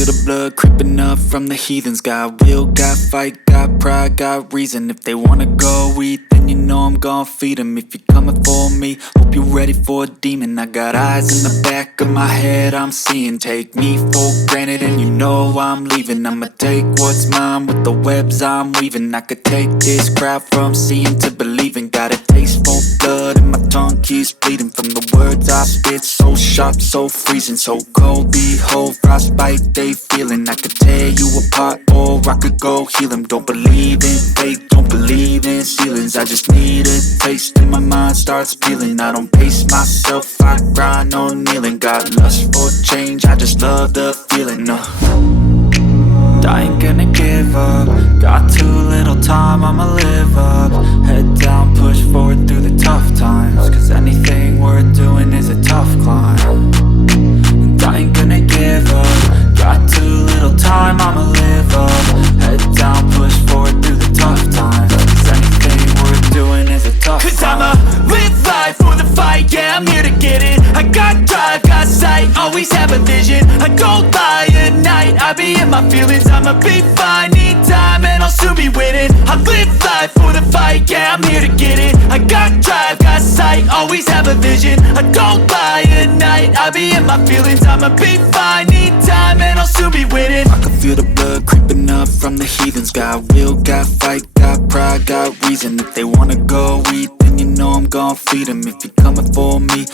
feel the blood creeping up from the heathens. Got will, got fight, got pride, got reason. If they wanna go eat, then you know I'm gon' feed them. If you're coming for me, hope you're ready for a demon. I got eyes in the back of my head, I'm seeing. Take me for granted and you know I'm leaving. I'ma take what's mine with the webs I'm weaving. I could take this crowd from seeing to believing. Got a taste for blood and my tongue keeps bleeding from the words I spit. So sharp, so freezing, so cold. Behold, frostbite they feeling. I could tear you apart or I could go heal them. Don't believe in fate, don't believe in ceilings. I just need a taste and my mind starts peeling. I don't pace myself, I grind on kneeling. Got lust for change, I just love the feeling. I ain't gonna give up. Got too little time, I'ma live up. Head down, push forward through the tough times. Cause anything worth doing is a tough climb. And I ain't gonna give up. Got too little time, I'ma live up. Head down, push forward through the tough times. Cause anything worth doing is a tough climb. Cause I'ma live life for the fight, yeah, I'm here to get it. I got drive, got sight, always have a vision. I don't lie at night, I be in my feelings. I'ma be fine, need time and I'll soon be winning. I live life for the fight, yeah, I'm here to get it. I got drive, got sight, always have a vision. I don't lie at night, I be in my feelings. I'ma be fine, need time and I'll soon be winning. I can feel the blood creeping up from the heathens. Got will, got fight, got pride, got reason. If they wanna go eat, then you know I'm gon' feed them. If you're coming for me,